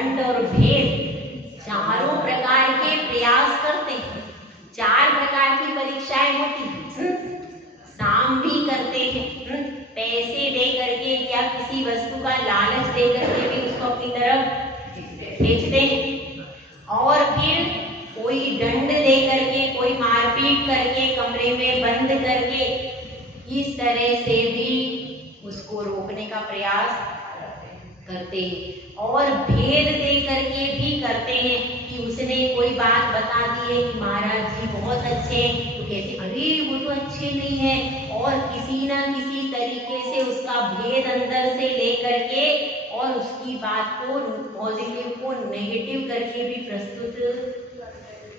दंड और भेद चारों प्रकार के प्रयास करते हैं। 4 प्रकार की परीक्षाएं होती हैं। साम भी करते हैं, पैसे दे करके या किसी वस्तु का लालच दे करके भी उसको अपनी तरफ खींचते हैं। और फिर कोई दंड दे करके, कोई मारपीट करके, कमरे में बंद करके, इस तरह से भी उसको रोकने का प्रयास करते हैं। और भेद दे करके भी करते हैं कि उसने कोई बात बता दी है कि महाराज जी बहुत अच्छे हैं, तो कहते अरे वो तो अच्छे नहीं है, और किसी ना किसी तरीके से उसका भेद अंदर से ले करके और उसकी बात को पॉजिटिव को नेगेटिव करके भी प्रस्तुत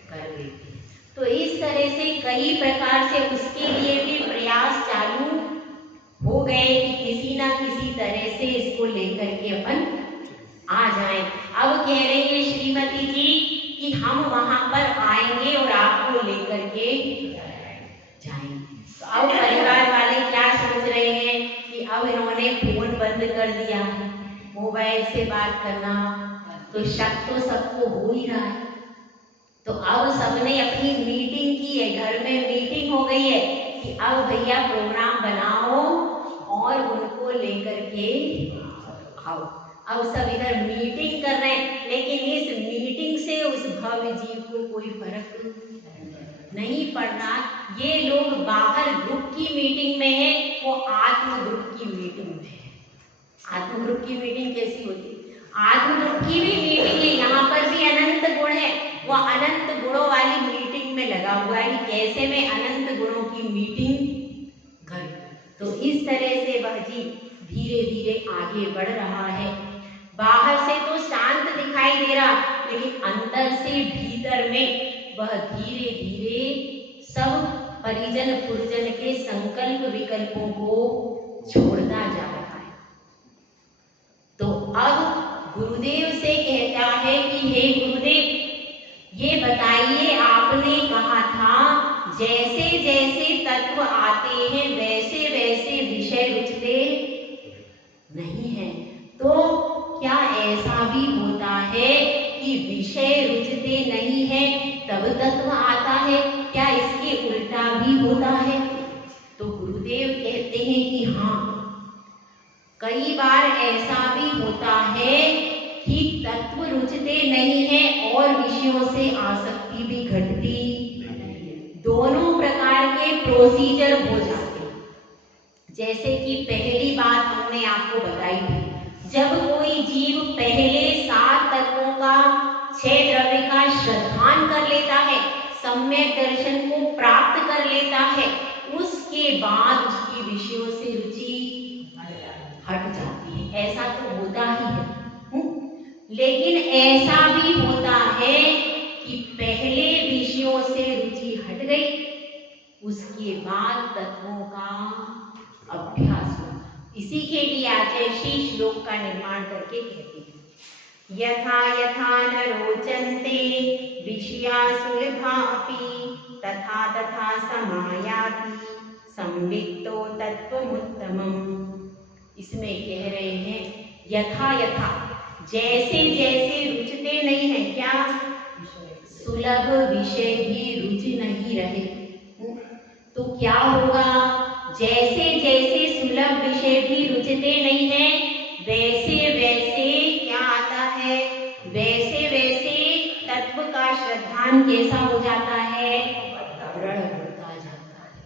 कर देते हैं। तो इस तरह से कई प्रकार से उसके लिए भी प्रयास चालू हो गए कि किसी ना किसी तरह से इसको लेकर के अपन आ जाएं। अब कह रही है श्रीमती जी कि हम वहां पर आएंगे और आपको लेकर के जाएंगे। तो अब परिवार वाले क्या सोच रहे हैं कि अब इन्होंने फोन बंद कर दिया, मोबाइल से बात करना, तो शक तो सबको हो ही रहा है। तो अब सबने अपनी मीटिंग की है, घर में मीटिंग हो गई है कि अब भैया प्रोग्राम बनाओ और उनको लेकर के आओ। अब सब इधर मीटिंग कर रहे हैं, लेकिन इस मीटिंग से उस भव्य जीव को कोई फर्क नहीं पड़ना। ये लोग बाहर ग्रुप की मीटिंग में है, वो आत्म ग्रुप की मीटिंग में है। आत्म ग्रुप की मीटिंग कैसी होती है? आत्म ग्रुप की भी मीटिंग है, यहाँ पर भी अनंत गुण है, वो अनंत गुणों वाली मीटिंग में लगा हुआ है कि कैसे मैं अनंत गुणों की मीटिंग करूं। तो इस तरह से वह जीव धीरे धीरे आगे बढ़ रहा है। बाहर से तो शांत दिखाई दे रहा, लेकिन अंदर से भीतर में वह धीरे धीरे सब परिजन पुरजन के संकल्प विकल्पों को छोड़ता जा रहा है। तो अब गुरुदेव से कहता है कि हे गुरुदेव, ये बताइए, आपने कहा था जैसे जैसे तत्व आते हैं वैसे वैसे विषय रुचते नहीं है, तो क्या ऐसा भी होता है कि विषय रुचते नहीं है तब तत्व आता है? क्या इसके उल्टा भी होता है? तो गुरुदेव कहते हैं कि हाँ, कई बार ऐसा भी होता है कि तत्व रुचते नहीं है और विषयों से आसक्ति भी घटती, दोनों प्रकार के प्रोसीजर हो जाते हैं। जैसे कि पहली बात हमने आपको बताई थी, जब कोई जीव पहले 7 तत्वों का 6 द्रव्य का श्रद्धान कर लेता है, सम्यक दर्शन को प्राप्त कर लेता है, उसके बाद उसकी विषयों से रुचि हट जाती है। ऐसा तो होता ही है। लेकिन ऐसा भी होता है कि पहले विषयों से रुचि हट गई, उसके बाद तत्वों का अभ्यास होगा। इसी के लिए आचार्य श्री श्लोक का निर्माण करके कहते हैं, यथा यथा न रोचन्ते विषया सुलभापि तथा तथा समायाति संवित्तो तत्वमुत्तमम्। इसमें कह रहे हैं यथा यथा, जैसे जैसे रुचते नहीं है, क्या सुलभ विषय भी रुचि नहीं रहे, तो क्या होगा? जैसे जैसे सुलभ विषय भी रुचते नहीं है, वैसे वैसे क्या आता है? वैसे वैसे तत्व का श्रद्धान कैसा हो जाता है? दृढ़ होता जाता है।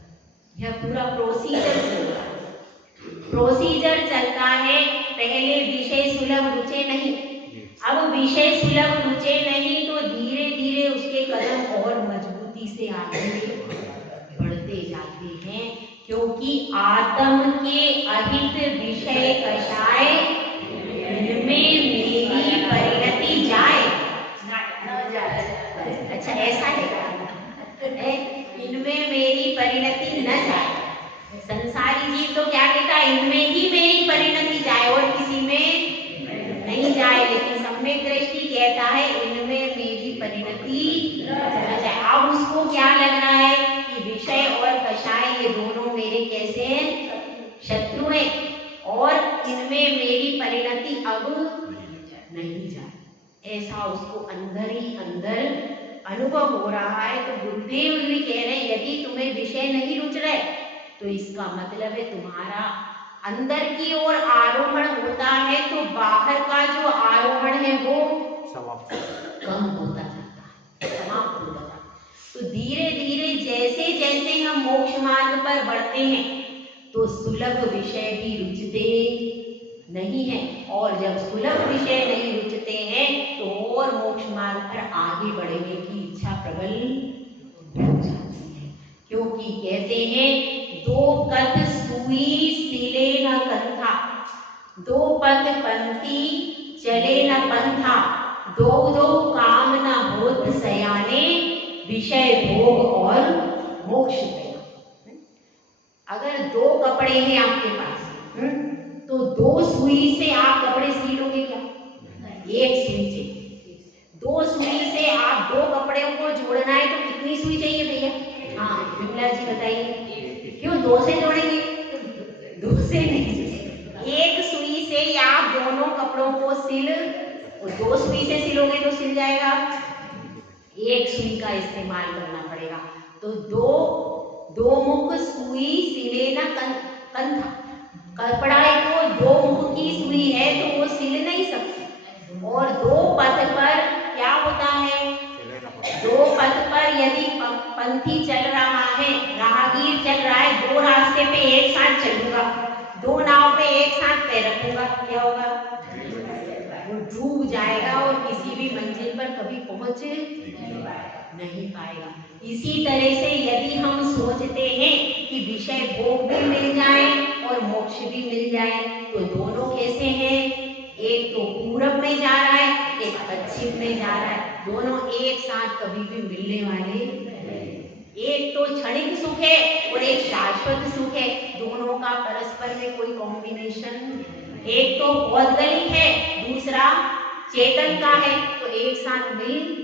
यह पूरा प्रोसीजर चलता है। पहले विषय सुलभ रुचे नहीं, अब विषय सुलभ रुचे नहीं, तो धीरे धीरे उसके कदम और मजबूती से आगे बढ़ते जाते हैं, क्योंकि आत्म के अहित विषय कषाय इनमें मेरी परिणति जाए न जाए। अच्छा, ऐसा है, इनमें मेरी परिणति न जाए। संसारी जीव तो क्या कहता है? इनमें ही मेरी परिणति जाए और किसी में नहीं जाए, लेकिन सम्यक दृष्टि कहता है इनमें मेरी परिणति न जाए। अब उसको क्या लग रहा है कि विषय और कषाय ये दोनों मेरे कैसे हैं? शत्रु हैं, और इनमें मेरी परिणति अब नहीं जाए। ऐसा उसको अंदर ही अंदर अनुभव हो रहा है। तो गुरुदेव भी कह रहे हैं यदि तुम्हें विषय नहीं रुच रहे तो इसका मतलब है तुम्हारा अंदर की ओर आरोहण होता है तो बाहर का जो आरोहण है वो कम होता जाता है, समाप्त होता जाता है। तो धीरे धीरे जैसे जैसे हम मोक्ष मार्ग पर बढ़ते हैं तो सुलभ विषय भी रुचते नहीं है, और जब सुलभ विषय नहीं रुचते हैं तो और मोक्ष मार्ग पर आगे बढ़ने की इच्छा प्रबल हो जाती है। क्योंकि कहते हैं दो कथ सुई सिले न कंथा, दो पथ पंथी चले न पंथा, दो दो काम न होत सयाने, विषय भोग और मोक्ष गया। अगर दो कपड़े हैं आपके पास तो दो सुई से आप कपड़े सी लोगे क्या? एक सुई से। दो सुई से आप दो कपड़े को जोड़ना है तो कितनी सुई चाहिए भैया? हाँ विमला जी बताइए, क्यों दो से जोड़ेंगे? दो से नहीं, एक सुई से आप दोनों कपड़ों को सिल, दो सुई से सिलोगे तो सिल जाएगा, एक सुई का इस्तेमाल करना पड़ेगा। तो दो मुख सुई सिले न कंथा, कपड़ा को दो मुख की सुई है तो वो सिल नहीं सकती। और दो पथ पर क्या होता है? दो पथ पर यदि पंथी चल रहा है, राहगीर चल रहा है, दो रास्ते पे एक साथ चलूंगा, दो नाव पे एक साथ पैर रखूंगा, क्या होगा? वो डूब जाएगा और किसी भी मंजिल पर कभी पहुंच नहीं पाएगा। इसी तरह से यदि हम सोचते हैं कि विषय भोग भी मिल जाए और मोक्ष भी मिल जाए तो दोनों कैसे हैं? एक तो पूरब में जा रहा है, एक पश्चिम में जा रहा है, दोनों एक साथ कभी भी मिलने वाले। एक तो क्षणिक सुख है और एक शाश्वत सुख है, दोनों का परस्पर में कोई कॉम्बिनेशन, एक तो भौतिक है दूसरा चेतन का है, तो एक साथ मिल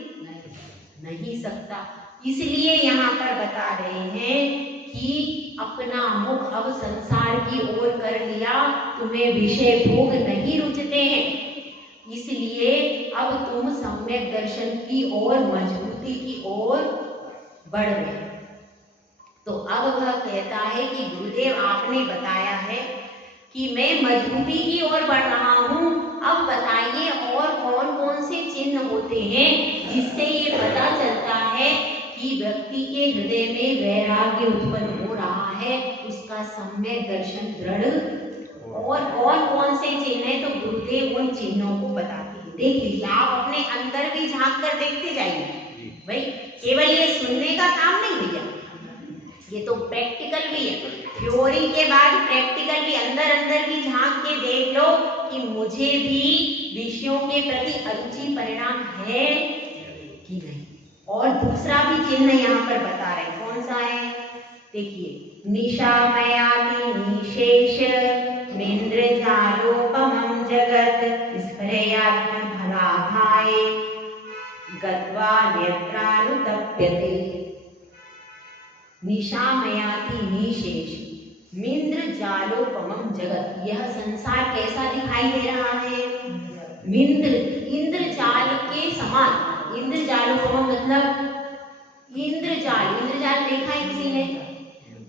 नहीं सकता। इसलिए यहाँ पर बता रहे हैं कि अपना मुख अब संसार की ओर कर लिया, तुम्हें विषय भोग नहीं रुचते हैं, इसलिए अब तुम सम्यक दर्शन की ओर, मजबूती की ओर बढ़ रहे। तो अब वह कहता है कि गुरुदेव आपने बताया है कि मैं मजबूती की ओर बढ़ रहा हूँ, अब बताइए और कौन कौन से चिन्ह होते हैं जिससे ये पता चलता है कि व्यक्ति के हृदय में वैराग्य उत्पन्न हो रहा है, उसका सम्यक दर्शन दृढ़, और कौन कौन से चिन्ह है? तो गुरुदेव उन चिन्हों को बताते हैं। देख लीजिए, आप अपने अंदर भी झांक कर देखते जाइए भाई, केवल ये सुनने का काम नहीं भैया, ये तो प्रैक्टिकल भी है। थ्योरी के बाद प्रैक्टिकल भी, अंदर अंदर भी झांक के देख लो कि मुझे भी विषयों के प्रति अरुचि परिणाम है कि नहीं। और दूसरा भी चिन्ह यहाँ पर बता रहे, कौन सा है? देखिए, निशामयाति निशेष मिन्द्रजालोपमं जगत स्फुरयात्म भलाभाय गत्वा नेत्रानुतप्यते। निशामयाति निशेष मिंद्र जालोपमं जगत, यह संसार कैसा दिखाई दे रहा है? मिंद्र, इंद्रजाल के समान। इंद्रजालोपमं मतलब इंद्रजाल, इंद्रजाल देखा है किसी ने?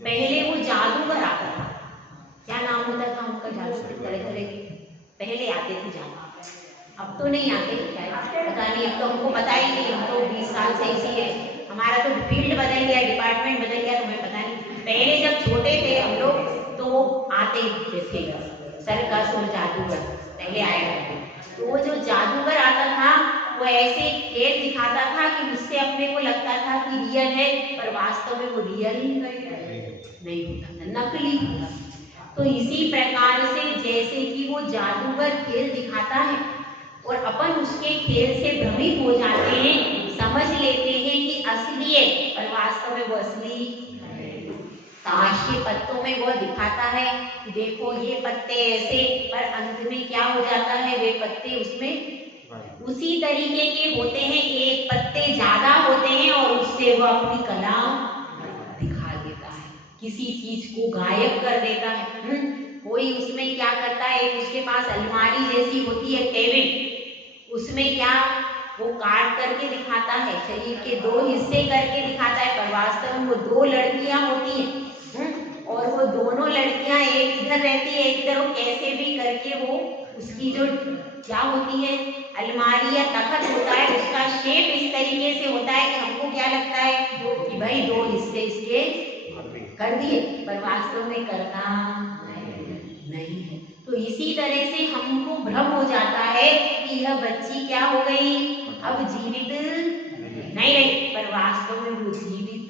पहले वो जादूगर आता था, क्या नाम होता था उनका? जादूगर तरह तरह के पहले आते थे जादू, अब तो नहीं आते, पता नहीं, अब तो हमको पता ही नहीं, हम तो 20 साल से इसी है, हमारा तो फील्ड बदल गया, डिपार्टमेंट बदल गया, तुम्हें पता नहीं। पहले जब छोटे थे हम लोग तो आते थे सर्कस और जादूगर पहले आया करते, तो वो जो जादूगर आता था वो ऐसे खेल दिखाता था कि उससे अपने को लगता था कि रियल है, पर वास्तव में वो रियल नहीं होता था, नकली होता। तो इसी प्रकार से जैसे कि वो जादूगर खेल दिखाता है और अपन उसके खेल से भ्रमित हो जाते हैं, समझ लेते हैं कि असली है, पर वास्तव में वो असली ताश के पत्तों में वो दिखाता है कि देखो ये पत्ते ऐसे, पर अंत में क्या हो जाता है, वे पत्ते उसमें उसी तरीके के होते हैं, एक पत्ते ज्यादा होते हैं और उससे वो अपनी कला दिखा देता है, किसी चीज को गायब कर देता है। कोई उसमें क्या करता है, उसके पास अलमारी जैसी होती है केबिन, उसमें क्या वो काट करके दिखाता है, शरीर के 2 हिस्से करके दिखाता है, पर वास्तव में वो 2 लड़कियां होती हैं। और वो दोनों लड़कियां एक इधर रहती है एक इधर, वो कैसे भी करके वो उसकी जो क्या होती है अलमारी या तखत होता है उसका शेप इस तरीके से होता है कि हमको क्या लगता है कि भाई 2 हिस्से इसके कर दिए, पर वास्तव में करना नहीं है। तो इसी तरह से हमको भ्रम हो जाता है कि यह बच्ची क्या हो गई, अब जीवित नहीं रही, पर वास्तव में वो जीवित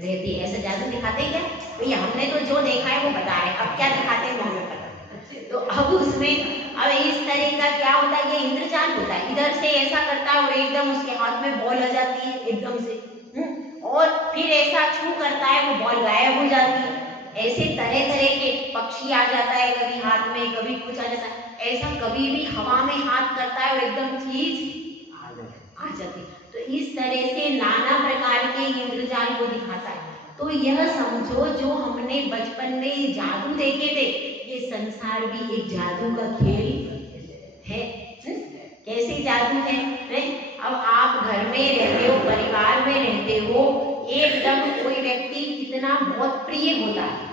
रहती है। ऐसा जादू दिखाते क्या भैया, हमने तो जो देखा है वो बता रहे, अब क्या दिखाते हैं वो हमें पता। तो अब उसमें अब इस तरह का क्या होता है, ये इंद्रजाल होता है, इधर से ऐसा करता है और एकदम उसके हाथ में बॉल आ जाती है एकदम से, और फिर ऐसा छू करता है वो बॉल गायब हो जाती है। ऐसे तरह तरह के पक्षी आ जाता है, कभी हाथ में कभी कुछ आ जाता है, ऐसा कभी भी हवा में हाथ करता है और एकदम चीज आ जाती है। तो इस तरह से नाना प्रकार के इंद्रजाल को दिखाता है। तो यह समझो जो हमने बचपन में जादू देखे थे, ये संसार भी एक जादू का खेल है। कैसे जादू है? अब आप घर में रहते हो, परिवार में रहते हो, एकदम कोई व्यक्ति कितना बहुत प्रिय होता है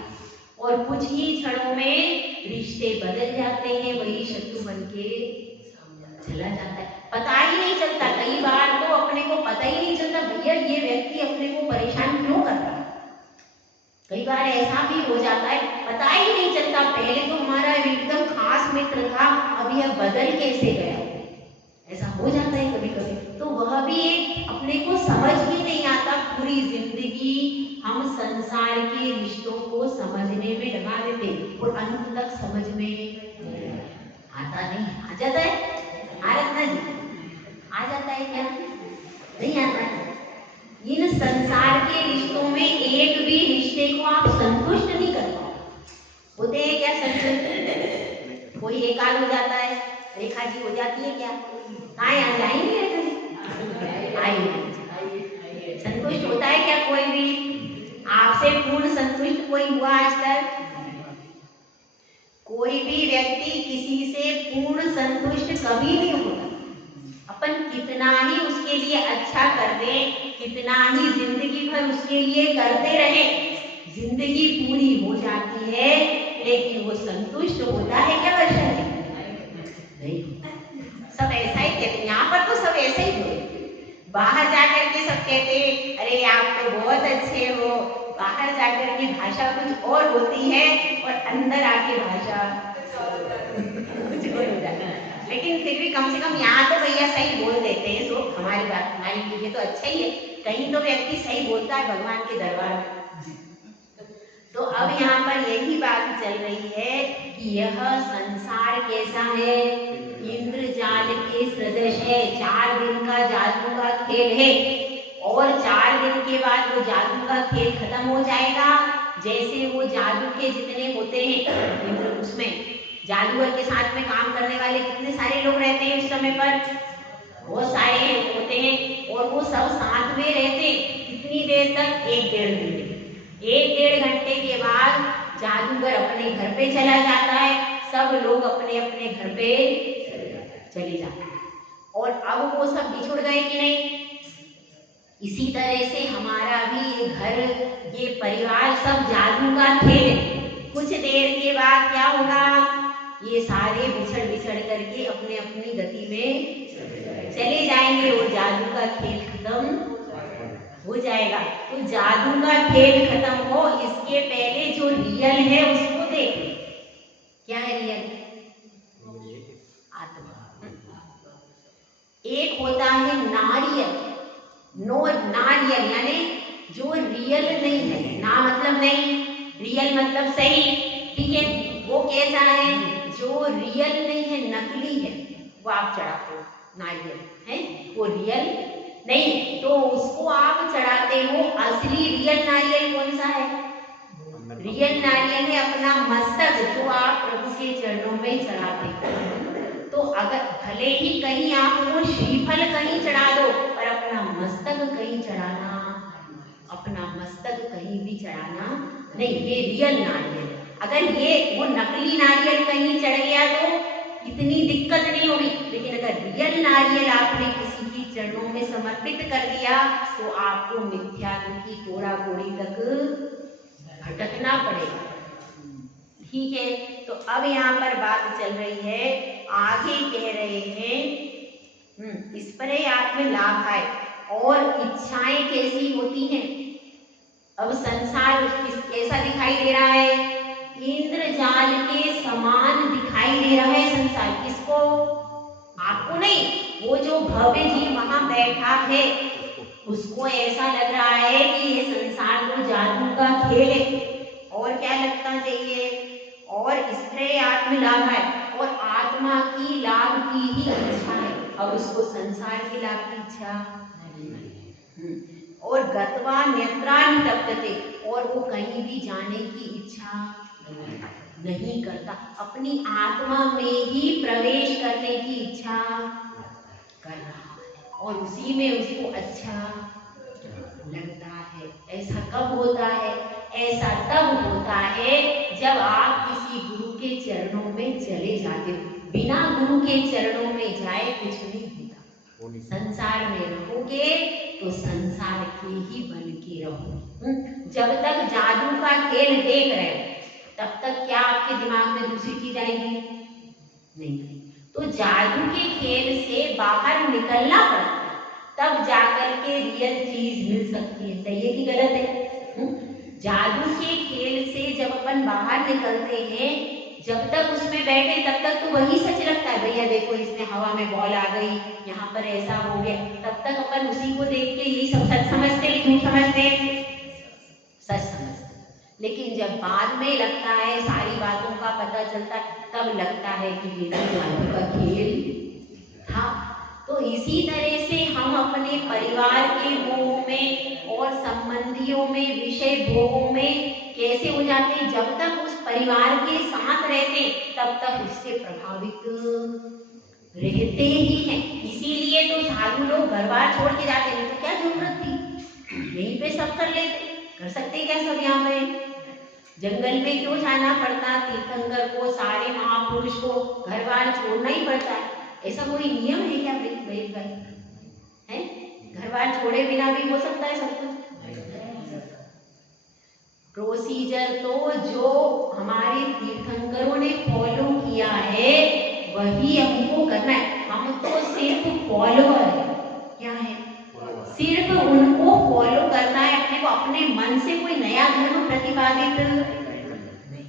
और कुछ ही क्षणों में रिश्ते बदल जाते हैं, वही शत्रु बन के चला जाता है, पता ही नहीं चलता। कई बार तो अपने को पता ही नहीं चलता भैया ये व्यक्ति अपने को परेशान क्यों कर रहा है। कई बार ऐसा भी हो जाता है, पता ही नहीं चलता, पहले तो हमारा एकदम खास मित्र था, अब यह बदल कैसे गया, ऐसा हो जाता है कभी कभी। तो वह भी एक अपने को समझ ही नहीं आता। पूरी जिंदगी हम संसार के रिश्तों को समझने में लगा देते और अंत तक समझ में आता नहीं। आ जाता है आराधना जी, आ जाता है क्या? नहीं आता है। इन संसार के रिश्तों में एक भी रिश्ते को आप संतुष्ट नहीं कर पाओ। होते हैं क्या संतुष्ट? कोई एकाल हो जाता है, रेखा जी हो जाती है क्या? आ जाएंगे संतुष्ट होता है क्या कोई भी? आपसे पूर्ण संतुष्ट कोई हुआ आज तक? कोई भी व्यक्ति किसी से पूर्ण संतुष्ट कभी नहीं होता। अपन कितना ही उसके लिए अच्छा कर दे, कितना ही जिंदगी भर उसके लिए करते रहे, जिंदगी पूरी हो जाती है, लेकिन वो संतुष्ट होता है क्या वर्षा जी? नहीं होता। सब ऐसा ही कहते, यहाँ पर तो सब ऐसे ही बोले। बाहर जाकर के सब कहते अरे आप तो बहुत अच्छे हो, बाहर जाकर की भाषा कुछ और होती है और अंदर आके भाषा कुछ और हो जाता है। लेकिन फिर भी कम से कम यहाँ तो भैया सही बोल देते हैं, तो हमारी बात हमारी लिए तो अच्छा ही है, कहीं तो व्यक्ति सही बोलता है भगवान के दरबार में। तो अब यहाँ पर यही बात चल रही है कि यह संसार कैसा है, इंद्रजाल के सदृश है। 4 दिन का जादू का खेल है और 4 दिन के बाद वो जादू का खेल खत्म हो जाएगा। जैसे वो जादू के जितने होते हैं उसमें जादूगर के साथ में काम करने वाले कितने सारे लोग रहते हैं उस समय पर, बहुत सारे होते हैं और वो सब साथ में रहते कितनी देर तक? 1-1.5 घंटे। 1-1.5 घंटे के बाद जादूगर अपने घर पे चला जाता है, सब लोग अपने अपने घर पे चले जाते हैं। और अब वो सब बिछुड़ गए कि नहीं? इसी तरह से हमारा भी घर, ये परिवार सब जादू का खेल है। कुछ देर के बाद क्या होगा? ये सारे बिछड़ करके अपने अपनी गति में चले जाएंगे, वो जादू का खेल खत्म हो जाएगा। तो जादू का खेल खत्म हो इसके पहले जो रियल है उसको देख। क्या है रियल? आत्मा। एक होता है नारियल, नारियल यानी जो रियल नहीं है, ना मतलब नहीं, रियल मतलब सही, ठीक है। वो कैसा है? जो रियल नहीं है, नकली है, वो आप चढ़ाते हो नारियल है, वो रियल नहीं, तो उसको आप चढ़ाते हो। असली रियल नारियल कौन सा है? रियल नारियल है अपना मस्तक, जो आप प्रभु के चरणों में चढ़ाते हो। तो अगर भले ही कहीं आप वो श्रीफल कहीं चढ़ा दो, पर अपना मस्तक कहीं चढ़ाना, अपना मस्तक कहीं भी चढ़ाना नहीं, ये रियल नारियल। अगर ये वो नकली नारियल कहीं चढ़ गया तो इतनी दिक्कत नहीं होगी, लेकिन अगर रियल नारियल आपने किसी की चरणों में समर्पित कर दिया तो आपको मिथ्यात्व की तोड़ा गोड़ी तक भटकना पड़ेगा। ठीक है, तो अब यहाँ पर बात चल रही है, आगे कह रहे हैं इस पर आत्म लाभ है और इच्छाएं कैसी होती हैं। अब संसार कैसा दिखाई दे रहा है, इंद्रजाल के समान दिखाई दे रहा है संसार। किसको? आपको नहीं, वो जो भव्य जीव वहां बैठा है उसको ऐसा लग रहा है कि ये संसार तो जादू का खेल है। और क्या लगता चाहिए? और इससे आत्म लाभ है और आत्मा की लाभ की ही इच्छा है और उसको संसार के लाभ की इच्छा नहीं। और गत्वा नेत्रान तप्यते, और वो कहीं भी जाने की इच्छा नहीं करता, अपनी आत्मा में ही प्रवेश करने की इच्छा कर रहा है और उसी में उसको अच्छा लगता है। ऐसा कब होता है? ऐसा तब होता है जब आप किसी गुरु के चरणों में चले जाते हो। बिना गुरु के चरणों में जाए कुछ नहीं होता। संसार में रहोगे तो संसार के ही बन के रहो। जब तक जादू का खेल देख रहे हो तब तक क्या आपके दिमाग में दूसरी चीज आएगी? नहीं। तो जादू के खेल से बाहर निकलना पड़ता है, तब जाकर के रियल चीज मिल सकती है। सही है कि गलत है? जादू के खेल से जब अपन बाहर निकलते हैं, जब तक उसमें बैठे तब तक तो वही सच लगता है। भैया देखो इसमें हवा में बॉल आ गई, यहाँ पर ऐसा हो गया, तब तक अपन उसी को देख के यही सब सच समझते हैं, झूठ समझते हैं, सच समझते। लेकिन जब बाद में लगता है, सारी बातों का पता चलता है, तब लगता है कि ये जादू का खेल था। तो इसी तरह से हम अपने परिवार के मोह में और संबंधियों में, विषय भोगों में कैसे हो जाते हैं? जब तक उस परिवार के साथ रहते तब तक उससे प्रभावित रहते ही हैं। इसीलिए तो साधु लोग घर बार छोड़ के जाते हैं, तो क्या जरूरत थी, यहीं पे सब कर लेते। कर सकते क्या सब? यहाँ पे जंगल में क्यों जाना पड़ता? तीर्थंकर को, सारे महापुरुष को घर बार छोड़ना ही पड़ता है। ऐसा कोई नियम है क्या भाई? है घर बार छोड़े बिना भी हो सकता है सब कुछ? प्रोसीजर तो जो हमारे तीर्थंकरों ने फॉलो किया है वही हमको करना है। हम तो सिर्फ फॉलोअर है। क्या है? सिर्फ उनको फॉलो करना है, अपने को अपने मन से कोई नया धर्म प्रतिपादित नहीं।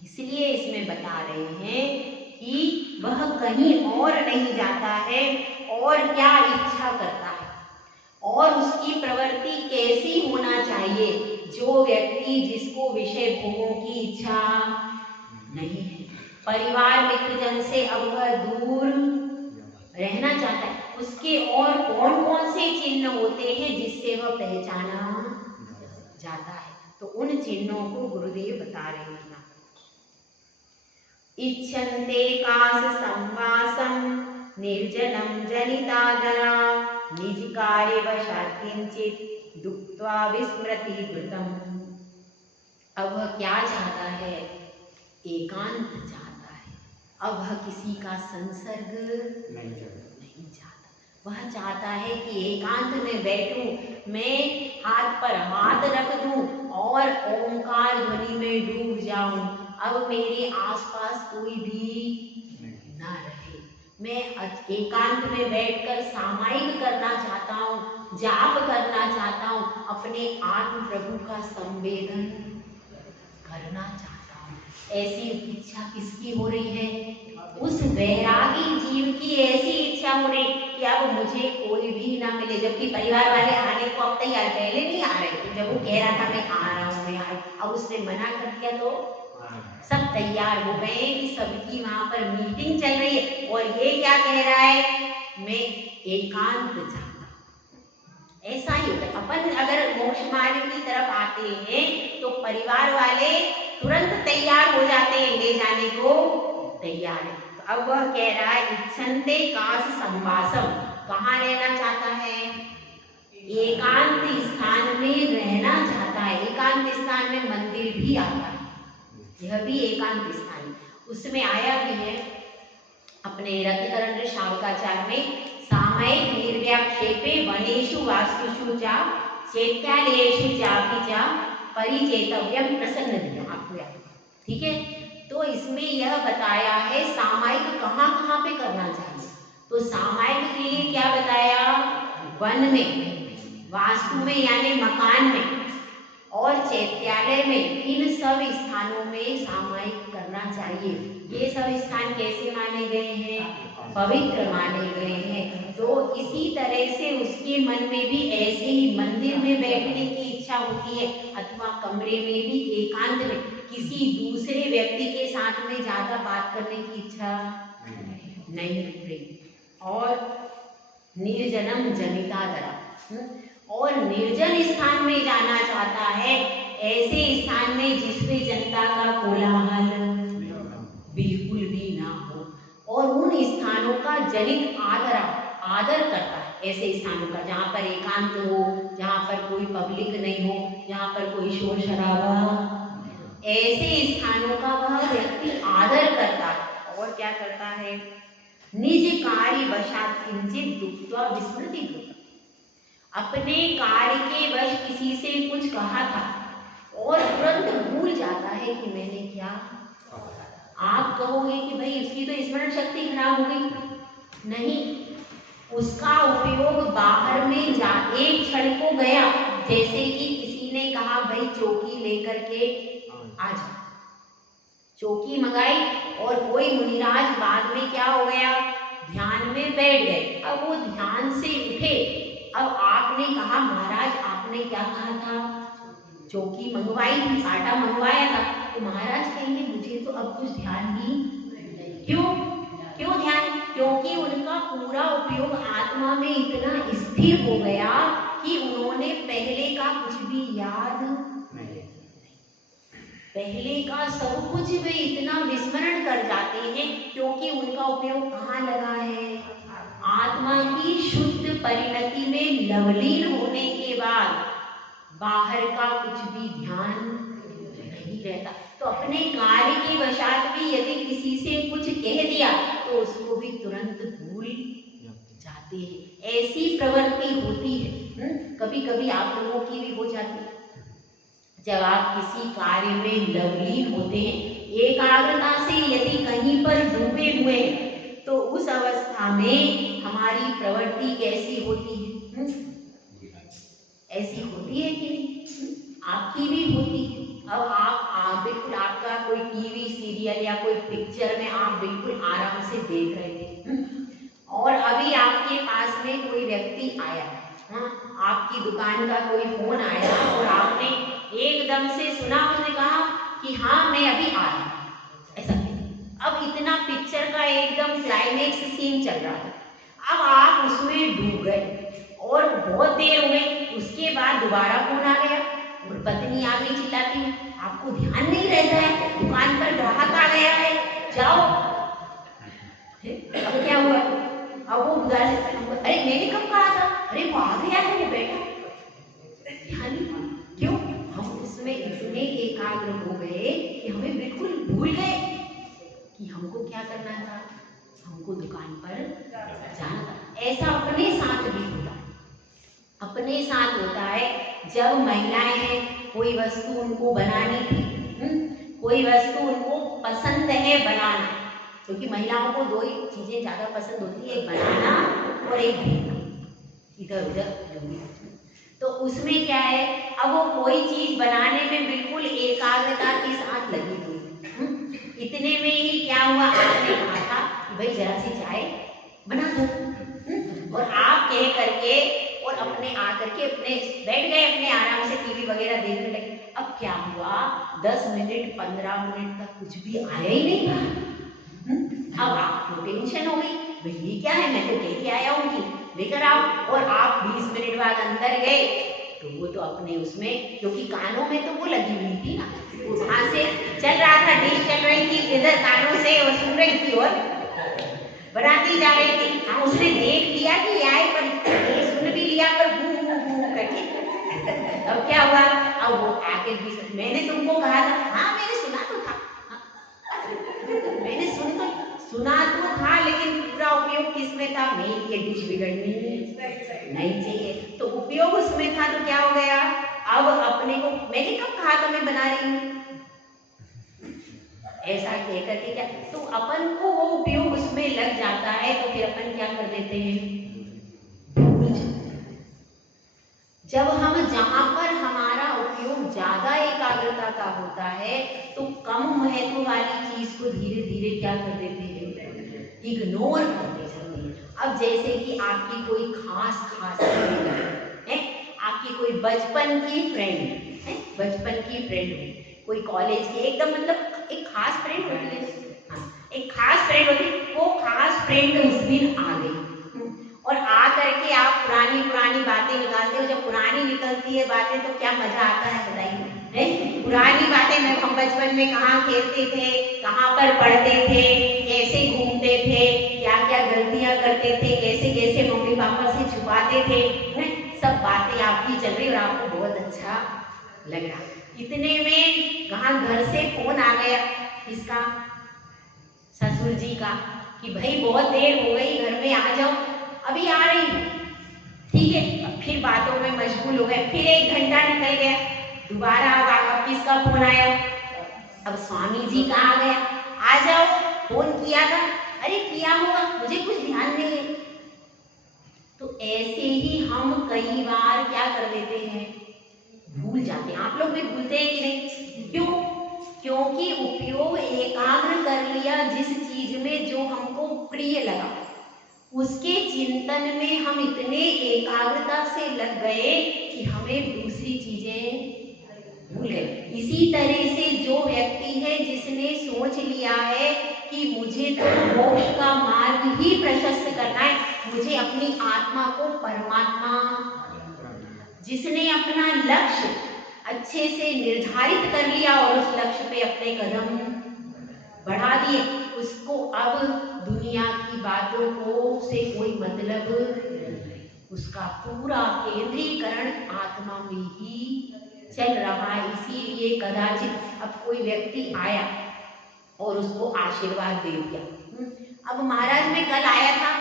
इसलिए इसमें बता रहे हैं कि वह कहीं और नहीं जाता है और क्या इच्छा करता है और उसकी प्रवृत्ति कैसी होना चाहिए। जो व्यक्ति जिसको विषय भोगों की इच्छा नहीं है, परिवार मित्रजन से अब वह दूर रहना चाहता है, उसके और कौन कौन से चिन्ह होते हैं जिससे वह पहचाना जाता है? तो उन चिन्हों को गुरुदेव बता रहे हैं। इच्छन्ते कास संवासम निर्जनम जनितादरा निज कार्य वशात् किंचित दुक्त्वा विस्मृति कृतम। अब वह क्या चाहता है? एकांत चाहता है। अब वह किसी का संसर्ग नहीं चाहता। वह चाहता है कि एकांत में बैठूं, मैं हाथ पर हाथ रख दूं और ओंकार ध्वनि में डूब जाऊं। अब मेरे आसपास कोई भी ना रहे। मैं एकांत में बैठकर सामायिक करना चाहता हूँ, जाप करना चाहता हूँ, अपने आत्म प्रभु का संवेदन करना चाहता हूँ। ऐसी इच्छा किसकी हो रही है? उस वैरागी जीव की ऐसी इच्छा हो रही कि अब मुझे कोई भी ना मिले। जबकि परिवार वाले आने को अब तैयार, पहले नहीं आ रहे थे। जब वो कह रहा था मैं आ रहा हूँ, मैं आ, अब उसने मना कर दिया तो सब तैयार हो गए कि सबकी वहां पर मीटिंग चल रही है और ये क्या कह रहा है? मैं एकांत चाहता हूं। ऐसा ही होता है। अपन अगर मोक्ष मार्ग की तरफ आते हैं तो परिवार वाले तुरंत तैयार हो जाते हैं, ले जाने को तैयार है। तो अब वह कह रहा है इच्छन्ते कास संवासम, कहाँ रहना चाहता है? एकांत स्थान में रहना चाहता है। एकांत स्थान में मंदिर भी आता है, यह भी एकांत स्थान है। उसमें आया भी है अपने रत्नकरंड शावकाचार में सामयिक निर्व्याक्षेपे वनेषु वास्तुषु च चैत्यालयेषु चापि च परिचेतव्यम प्रसन्नधिया। ठीक है, तो इसमें यह बताया है सामयिक कहाँ कहाँ पे करना चाहिए। तो सामयिक के लिए क्या बताया, वन में, वास्तु में यानी मकान में, और चैत्यालय में, इन सब स्थानों में सामयिक करना चाहिए। ये सब स्थान कैसे माने गए हैं, पवित्र माने गए हैं। तो इसी तरह से उसके मन में भी ऐसे ही मंदिर में बैठने की इच्छा होती है अथवा कमरे में भी एकांत में किसी दूसरे व्यक्ति के साथ में ज्यादा बात करने की इच्छा नहीं होती। और निर्जनम जनितादरा, और निर्जन स्थान में जाना चाहता है, ऐसे स्थान में जिसमें जनता का कोलाहल बिल्कुल भी ना हो, और उन स्थानों का जनित आदर करता है। ऐसे स्थानों का जहाँ पर एकांत हो, जहाँ पर कोई पब्लिक नहीं हो, जहाँ पर कोई शोर शराबा, ऐसे स्थानों का वह व्यक्ति आदर करता है। और क्या करता है, निज कार्य वशात किंचित दुःख्वा विस्मृति भूता, अपने कार्य के वश किसी से कुछ कहा था और तुरंत भूल जाता है कि मैंने क्या। आप कहोगे कि भाई उसकी तो स्मरण शक्ति खराब हो गई, नहीं, उसका उपयोग बाहर में एक क्षण को गया। जैसे कि किसी ने कहा भाई चौकी लेकर के आ जा, चौकी मंगाई और कोई मुनिराज बाद में क्या हो गया, ध्यान में बैठ गए। अब वो ध्यान से उठे, अब आपने कहा महाराज आपने क्या कहा था, चौकी मंगवाई थी, आटा मंगवाया था, तो महाराज कहेंगे मुझे तो अब कुछ ध्यान ही क्यों ध्यान, क्योंकि उनका पूरा उपयोग आत्मा में इतना स्थिर हो गया कि उन्होंने पहले का कुछ भी याद नहीं, पहले का सब कुछ वे इतना विस्मरण कर जाते हैं, क्योंकि उनका उपयोग कहाँ लगा है, आत्मा की शुद्ध परिणति में लवलीन होने के बाद बाहर का कुछ भी ध्यान नहीं रहता। तो अपने कार्य के वशात भी यदि किसी से कुछ कह दिया तो उसको भी तुरंत भूल जाते हैं। ऐसी प्रवृत्ति होती है, कभी कभी आप लोगों की भी हो जाती है। जब आप किसी कार्य में लवलीन होते हैं, एकाग्रता से यदि कहीं पर डूबे हुए हैं, तो उस अवस्था में हमारी प्रवृत्ति कैसी होती है, ऐसी होती है कि नहीं, आपकी भी होती है। अब आप बिल्कुल आपका कोई टीवी सीरियल या कोई पिक्चर में आप बिल्कुल आराम से देख रहे थे, और अभी आपके पास में कोई व्यक्ति आया, आपकी दुकान का कोई फोन आया और आपने एकदम से सुना, उसने कहा कि हाँ मैं अभी आ रहा हूँ, ऐसा। अब इतना पिक्चर का एकदम क्लाइमेक्स सीन चल रहा था, अब आप उसमें डूब गए और बहुत देर हो गई। उसके बाद दोबारा फोन आ गया और पत्नी आ गई चिल्लाती, आपको ध्यान नहीं रहता है, दुकान पर ग्राहक आ गया है, जाओ। अब क्या हुआ, अब वो अरे मैंने कब कहा था, अरे वो आ गया है, वो बैठा, ध्यान क्यों, हम उसमें इतने एकाग्र हो गए कि हमें बिल्कुल भूल गए कि हमको क्या करना था, हमको दुकान पर जाना था। ऐसा अपने साथ भी होता है, अपने साथ होता है। जब महिलाएं हैं, कोई वस्तु उनको बनानी थी, कोई वस्तु उनको पसंद है बनाना, क्योंकि महिलाओं को दो ही चीजें ज्यादा पसंद होती है, एक बनाना और एक घूमना, इधर उधर। तो उसमें क्या है, अब वो कोई चीज बनाने में बिल्कुल एकाग्रता के साथ लगी हुई। इतने में ही क्या हुआ, आपने कहा था कि भाई जरा सी चाय बना दो, और आप कह करके और अपने आकर के अपने बैठ गए, अपने आराम से टीवी वगैरह देखने लगे। अब क्या हुआ, 10 मिनट 15 मिनट तक कुछ भी आया ही नहीं था। अब आपको टेंशन हो गई, भाई ये क्या है, मैं तो कह के आया हूँ कि लेकर आओ, और आप 20 मिनट बाद अंदर गए तो वो तो अपने उसमें, क्योंकि कानों में तो वो लगी हुई थी ना, वहां से चल रहा था, डिश चल रही थी, इधर कानों से वो सुन रही थी और बनाती जा रही थी। हाँ, उसने देख लिया कि आए, पर ये सुन भी लिया, पर हूँ करके। अब क्या हुआ, अब वो आके भी, मैंने तुमको कहा था, हाँ मैंने सुना तो था, मैंने सुना तो था लेकिन पूरा उपयोग किसमें था? मेरी ये डिश बिगड़नी नहीं चाहिए, तो उपयोग उसमें था। तो क्या हो गया? अब अपने को, मैंने कब कहा था मैं बना रही हूँ, ऐसा कह करके क्या, तो अपन को वो उपयोग उसमें लग जाता है, तो फिर अपन क्या कर देते हैं? भूल जाते हैं। जब हम जहां पर हमारा उपयोग ज्यादा एकाग्रता का होता है, तो कम महत्व वाली चीज को धीरे धीरे क्या कर देते हैं? इग्नोर करते जाते हैं। अब जैसे कि आपकी कोई खास फ्रेंड है, आपकी कोई बचपन की फ्रेंड है, बचपन की फ्रेंड है, कोई कॉलेज की, एकदम मतलब एक खास फ्रेंड होती है, हाँ, एक खास फ्रेंड होती है, वो खास फ्रेंड उस दिन आ गई और आ करके आप पुरानी बातें निकालते हो। जब पुरानी निकलती है बातें तो क्या मजा आता है, बताइए। पुरानी बातें, हम बचपन में कहाँ खेलते थे, कहाँ पर पढ़ते थे, कैसे घूमते थे, क्या क्या गलतियां करते थे, कैसे कैसे मम्मी पापा से छुपाते थे, सब बातें आपकी चल रही और आपको बहुत अच्छा लग रहा। इतने में कहाँ घर से फोन आ गया, किसका? ससुर जी का, कि भाई बहुत देर हो गई, घर में आ जाओ। अभी आ रही हूँ, ठीक है। फिर बातों में मशगूल हो गए, फिर 1 घंटा निकल गया, दोबारा अब किसका फोन आया? अब स्वामी जी का आ गया, आ जाओ, फोन किया था, अरे किया होगा, मुझे कुछ ध्यान नहीं है। तो ऐसे ही हम कई बार क्या कर देते हैं? भूल जाते हैं। आप लोग भी भूलते हैं कि नहीं? क्यों? क्योंकि उपयोग एकाग्र कर लिया जिस चीज में जो हमको प्रिय लगा, उसके चिंतन में हम इतने एकाग्रता से लग गए कि हमें दूसरी चीजें भूल गए। इसी तरह से जो व्यक्ति है जिसने सोच लिया है कि मुझे तो मोक्ष का मार्ग ही प्रशस्त करना है, मुझे अपनी आत्मा को परमात्मा, जिसने अपना लक्ष्य अच्छे से निर्धारित कर लिया और उस लक्ष्य पे अपने कदम बढ़ा दिए, उसको अब दुनिया की बातों को से कोई मतलब नहीं। उसका पूरा केंद्रीकरण आत्मा में ही चल रहा है। इसीलिए कदाचित अब कोई व्यक्ति आया और उसको आशीर्वाद दे दिया। अब महाराज में कल आया था,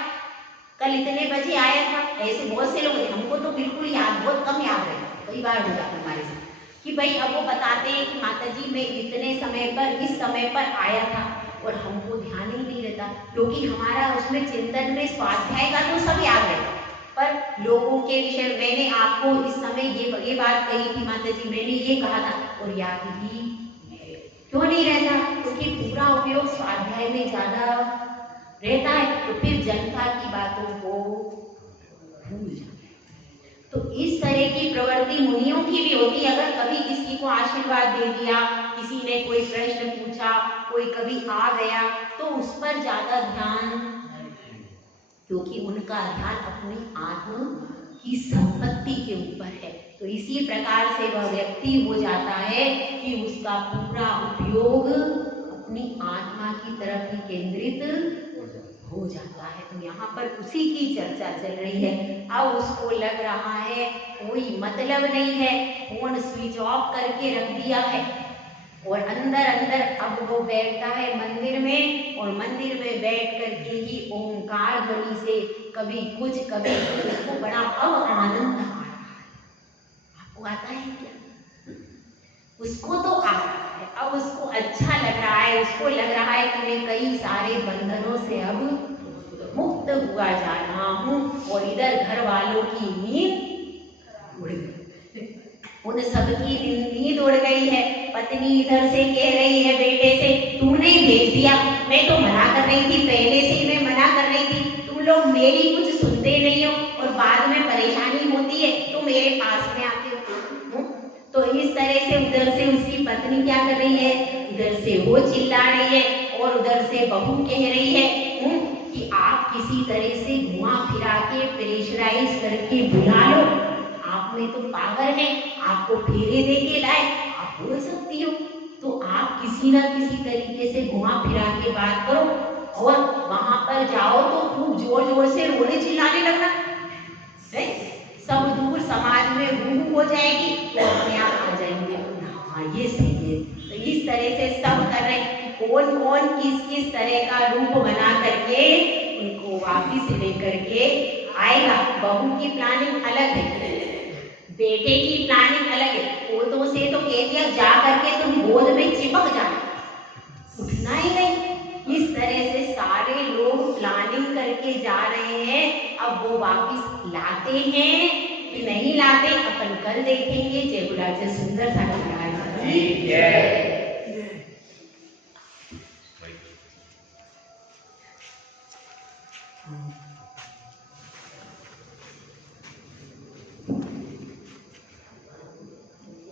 कल इतने बजे आया था, ऐसे बहुत से लोग, हमको तो बिल्कुल याद, बहुत कम याद रहता, कई बार हो जाता हमारे साथ कि भाई अब वो बताते हैं कि माता जी मैं इतने समय पर, इस समय पर आया था, और हमको ध्यान ही नहीं रहता, क्योंकि हमारा उसमें चिंतन में स्वाध्याय का तो सब याद रहता, पर लोगों के विषय, मैंने आपको इस समय ये बात कही थी माता जी, मैंने ये कहा था, और याद ही क्यों नहीं रहता? क्योंकि पूरा उपयोग स्वाध्याय में ज्यादा रहता है, तो फिर जनता की बातों को भूल जाते हैं। तो इस तरह की प्रवृत्ति मुनियों की भी होती है। अगर कभी किसी को आशीर्वाद दे दिया, किसी ने कोई प्रश्न पूछा, कोई कभी आ गया, तो उस पर ज्यादा ध्यान, क्योंकि उनका ध्यान अपनी आत्म की संपत्ति के ऊपर है। तो इसी प्रकार से वह व्यक्ति हो जाता है कि उसका पूरा उपयोग अपनी आत्मा की तरफ ही केंद्रित हो जाता है। तो यहाँ पर उसी की चर्चा चल रही है। अब उसको लग रहा है कोई मतलब नहीं है, फोन स्विच ऑफ करके रख दिया है, और अंदर अंदर अब वो बैठता है मंदिर में, और मंदिर में बैठ करके ही ओंकार ध्वनि से कभी कुछ कभी कुछ, उसको बड़ा अब आनंद आ रहा है। आपको आता है क्या? उसको तो आ रहा है, अब उसको अच्छा लग रहा है, उसको लग रहा है कि मैं कई सारे बंधनों से अब मुक्त हुआ जा रहा हूँ, और इधर घर वालों की नींद उड़ गई, उन सबकी नींद उड़ गई है। पत्नी इधर से कह रही है बेटे से, तूने भेज दिया, मैं तो मना कर रही थी, पहले से ही मैं मना कर रही थी, तुम लोग मेरी कुछ सुनते नहीं हो, और बाद में परेशानी होती है तो मेरे पास में आते हो। तो इस तरह से उधर से उसकी पत्नी क्या कर रही है, इधर से वो चिल्ला रही है, और उधर से बहू कह रही है कि आप किसी तरह से घुमा फिरा के प्रेशराइज करके बुला लो, आप में तो पावर है, आपको फेरे दे के लाए, आप बोल सकती हो, तो आप किसी ना किसी तरीके से घुमा फिरा के बात करो, और वहां पर जाओ तो खूब जोर जोर से रोने चिल्लाने लगना है, सब दूर समाज में हू हो जाएगी, तो अपने आप आ जाएंगे, हाँ ये सही है। तो इस तरह से सब कर रहे हैं, कौन कौन किस किस तरह का रूप बना करके उनको वापिस लेकर के आएगा। बहू की प्लानिंग अलग है, बेटे की प्लानिंग अलग है। पोतों से तो कह दिया जा करके तुम गोद में चिपक जाओ, उठना ही नहीं। इस तरह से सारे लोग प्लानिंग करके जा रहे हैं। अब वो वापिस लाते हैं कि नहीं लाते, अपन कल देखेंगे। जय गुलाब से सुंदर सा गाना।